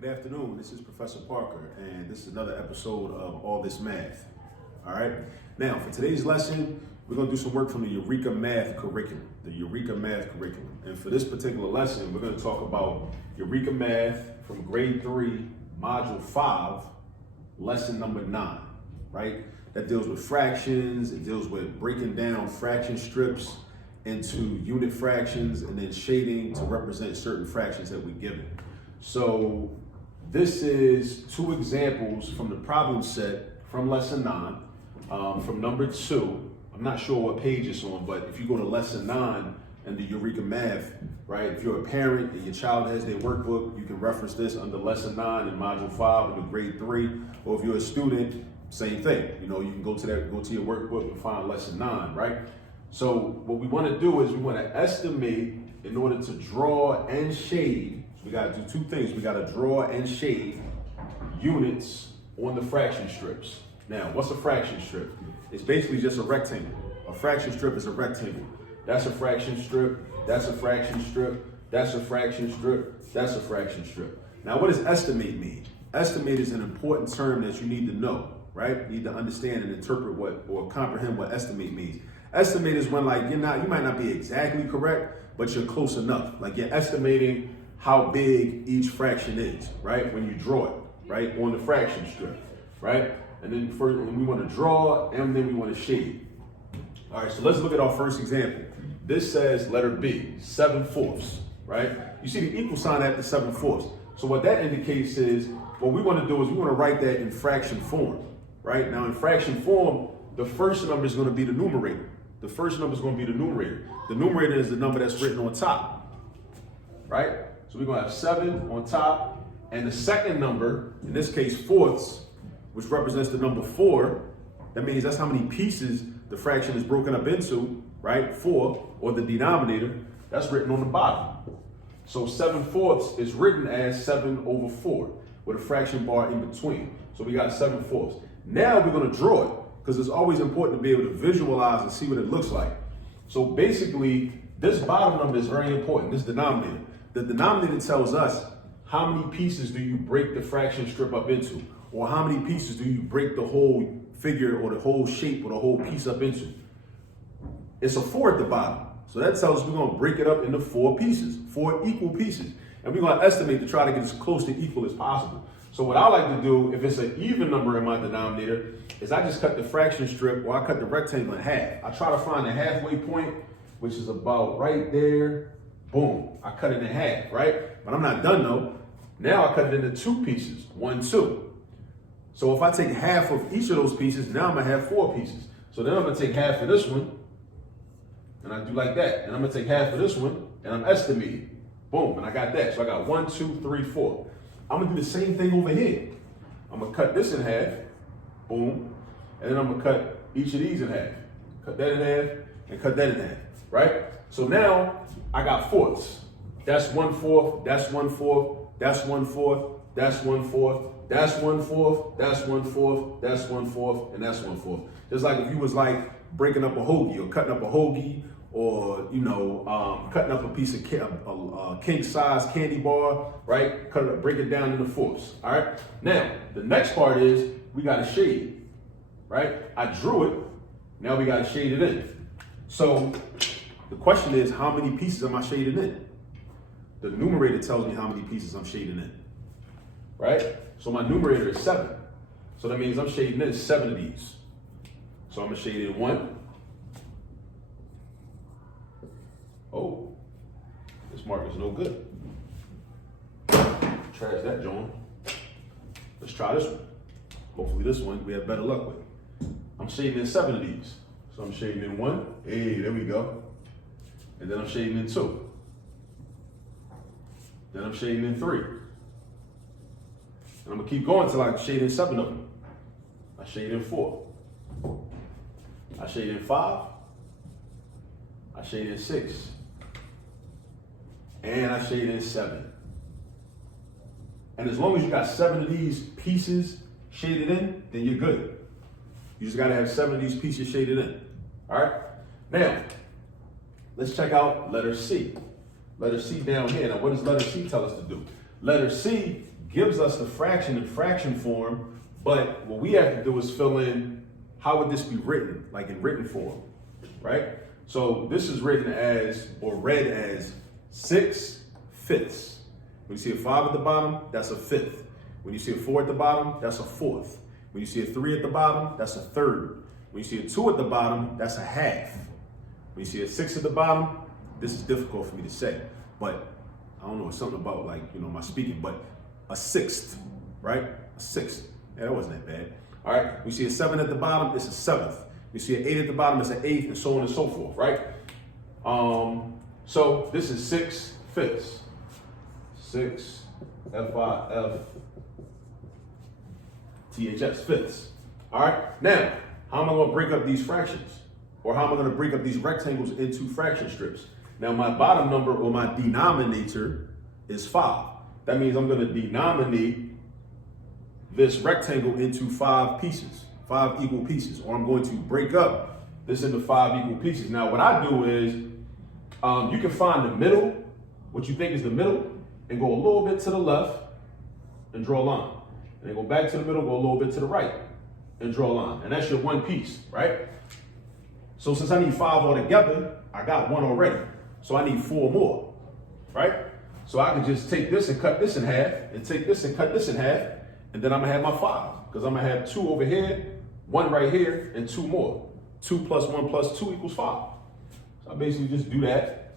Good afternoon, this is Professor Parker, and this is another episode of All This Math. All right, now for today's lesson, we're going to do some work from the Eureka Math curriculum, And for this particular lesson, we're going to talk about Eureka Math from grade 3, module 5, lesson number 9, right? That deals with fractions, it deals with breaking down fraction strips into unit fractions and then shading to represent certain fractions that we're given. So this is two examples from the problem set from lesson 9, from number 2. I'm not sure what page it's on, but if you go to lesson 9 and the Eureka Math, right? If you're a parent and your child has their workbook, you can reference this under lesson 9 in module 5 in the grade 3. Or if you're a student, same thing. You know, you can go to your workbook and find lesson 9, right? So what we want to do is we want to estimate in order to draw and shade. We got to do two things. We got to draw and shade units on the fraction strips. Now, what's a fraction strip? It's basically just a rectangle. A fraction strip is a rectangle. That's a fraction strip. That's a fraction strip. That's a fraction strip. That's a fraction strip. Now, what does estimate mean? Estimate is an important term that you need to know, right? You need to understand and interpret or comprehend what estimate means. Estimate is when you might not be exactly correct, but you're close enough. Like you're estimating how big each fraction is, right? When you draw it, right? On the fraction strip, right? And then first, we want to draw and then we want to shade. All right, so let's look at our first example. This says letter B, 7/4, right? You see the equal sign after 7/4. So what that indicates is, what we want to do is we want to write that in fraction form, right? Now in fraction form, the first number is going to be the numerator. The first number is going to be the numerator. The numerator is the number that's written on top, right? So we're going to have 7 on top, and the second number, in this case fourths, which represents the number 4, that means that's how many pieces the fraction is broken up into, right? 4, or the denominator, that's written on the bottom. So 7/4 is written as 7/4 with a fraction bar in between. So we got 7/4. Now we're going to draw it because it's always important to be able to visualize and see what it looks like. So basically, this bottom number is very important, this denominator. The denominator tells us how many pieces do you break the fraction strip up into, or how many pieces do you break the whole figure or the whole shape or the whole piece up into. It's a 4 at the bottom. So that tells us we're going to break it up into 4 pieces, 4 equal pieces. And we're going to estimate to try to get as close to equal as possible. So what I like to do, if it's an even number in my denominator, is I just cut the fraction strip, or I cut the rectangle in half. I try to find the halfway point, which is about right there. Boom, I cut it in half, right? But I'm not done though. Now I cut it into 2 pieces, 1, 2. So if I take half of each of those pieces, now I'm gonna have 4 pieces. So then I'm gonna take half of this one, and I do like that. And I'm gonna take half of this one, and I'm estimating. Boom, and I got that. So I got 1, 2, 3, 4. I'm gonna do the same thing over here. I'm gonna cut this in half, boom, and then I'm gonna cut each of these in half. Cut that in half, and cut that in half, right? So now I got fourths. That's 1/4, that's 1/4, that's 1/4, that's 1/4, that's 1/4, that's 1/4, that's 1/4, and that's 1/4. Just like if you was breaking up a hoagie or cutting up a hoagie, or cutting up a piece of king size candy bar, right? Cut it up, break it down into fourths. All right. Now the next part is we got to shade, right? I drew it. Now we got to shade it in. So the question is, how many pieces am I shading in? The numerator tells me how many pieces I'm shading in, right? So my numerator is 7. So that means I'm shading in 7 of these. So I'm gonna shade in 1. Oh, this marker's no good. Trash that, John. Let's try this one. Hopefully this one we have better luck with. I'm shading in 7 of these. So I'm shading in 1. Hey, there we go. And then I'm shading in 2. Then I'm shading in 3. And I'm gonna keep going till I shade in 7 of them. I shade in 4. I shade in 5. I shade in 6. And I shade in 7. And as long as you got 7 of these pieces shaded in, then you're good. You just gotta have 7 of these pieces shaded in. All right? Now, let's check out letter C. Letter C down here. Now, what does letter C tell us to do? Letter C gives us the fraction in fraction form, but what we have to do is fill in how would this be written, like in written form, right? So this is written as, or read as 6/5. When you see a 5 at the bottom, that's a 5th. When you see a 4 at the bottom, that's a 4th. When you see a 3 at the bottom, that's a 3rd. When you see a 2 at the bottom, that's a 1/2. When you see a 6 at the bottom, this is difficult for me to say, but I don't know, it's something about like, my speaking, but a 6th, right? A 6th. Yeah, that wasn't that bad. All right, we see a 7 at the bottom, it's a 7th. We see an 8 at the bottom, it's an 8th, and so on and so forth, right? So this is 6/5. 6 F-I-F-T-H-S, fifths. All right, now, how am I gonna break up these fractions? Or how am I gonna break up these rectangles into fraction strips? Now my bottom number, or my denominator, is 5. That means I'm gonna denominate this rectangle into 5 pieces, 5 equal pieces, or I'm going to break up this into 5 equal pieces. Now what I do is, you can find the middle, what you think is the middle, and go a little bit to the left and draw a line. And then go back to the middle, go a little bit to the right and draw a line. And that's your one piece, right? So since I need 5 altogether, I got 1 already. So I need 4 more, right? So I can just take this and cut this in half, and take this and cut this in half, and then I'm gonna have my 5, because I'm gonna have 2 over here, 1 right here, and 2 more. 2 plus 1 plus 2 equals 5. So I basically just do that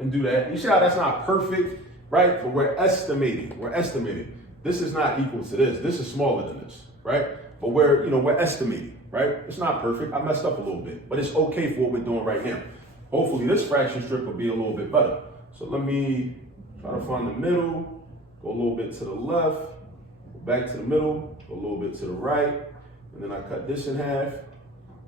and do that. You see how that's not perfect, right? But we're estimating. We're estimating. This is not equal to this. This is smaller than this, right? But we're estimating, right? It's not perfect. I messed up a little bit, but it's okay for what we're doing right now. Hopefully this fraction strip will be a little bit better. So let me try to find the middle, go a little bit to the left, go back to the middle, go a little bit to the right, and then I cut this in half,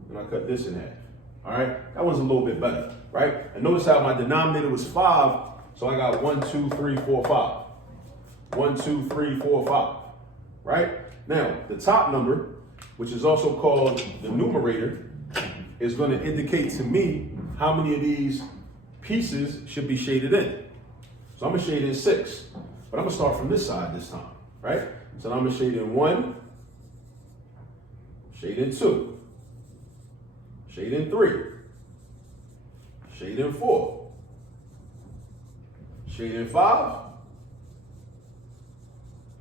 and I cut this in half. All right, that was a little bit better, right? And notice how my denominator was 5, so I got 1, 2, 3, 4, 5. 1, 2, 3, 4, 5, right? Now, the top number, which is also called the numerator, is going to indicate to me how many of these pieces should be shaded in. So I'm going to shade in 6, but I'm going to start from this side this time, right? So I'm going to shade in 1, shade in 2, shade in 3, shade in 4, shade in 5.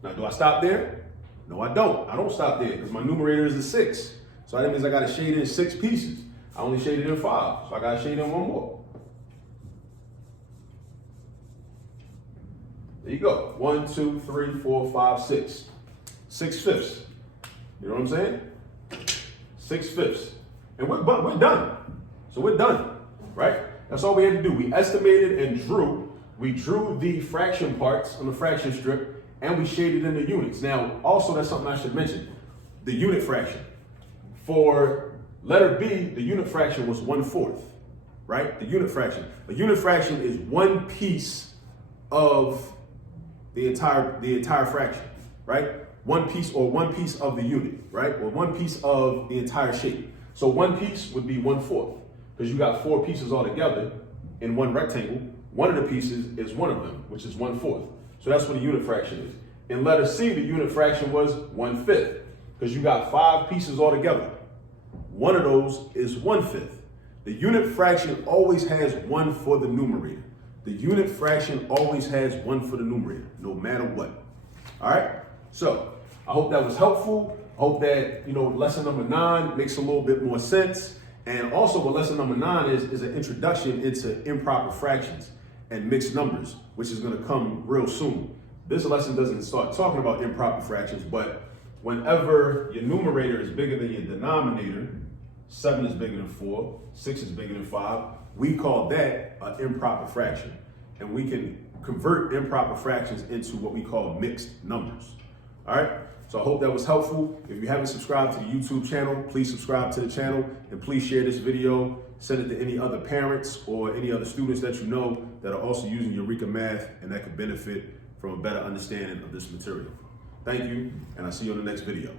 Now, do I stop there? No, I don't. I don't stop there because my numerator is a 6. So that means I got to shade in 6 pieces. I only shaded in 5, so I got to shade in 1 more. There you go. 1, 2, 3, 4, 5, 6. 6/5. You know what I'm saying? 6/5. And we're done. So we're done, right? That's all we had to do. We estimated and drew. We drew the fraction parts on the fraction strip, and we shaded in the units. Now, also, that's something I should mention. The unit fraction. For letter B, the unit fraction was 1/4, right? The unit fraction. A unit fraction is one piece of the entire fraction, right? One piece of the unit, right? Or one piece of the entire shape. So one piece would be 1/4, because you got 4 pieces all together in one rectangle. One of the pieces is one of them, which is 1/4. So that's what a unit fraction is. In letter C, the unit fraction was 1/5, because you got 5 pieces all together. One of those is 1/5. The unit fraction always has 1 for the numerator. The unit fraction always has 1 for the numerator, no matter what. All right? So I hope that was helpful. I hope that, lesson number 9 makes a little bit more sense. And also what lesson number 9 is an introduction into improper fractions and mixed numbers, which is going to come real soon. This lesson doesn't start talking about improper fractions, but whenever your numerator is bigger than your denominator, 7 is bigger than 4, 6 is bigger than 5, we call that an improper fraction. And we can convert improper fractions into what we call mixed numbers. All right? So I hope that was helpful. If you haven't subscribed to the YouTube channel, please subscribe to the channel, and please share this video. Send it to any other parents or any other students that you know that are also using Eureka Math and that could benefit from a better understanding of this material. Thank you, and I'll see you on the next video.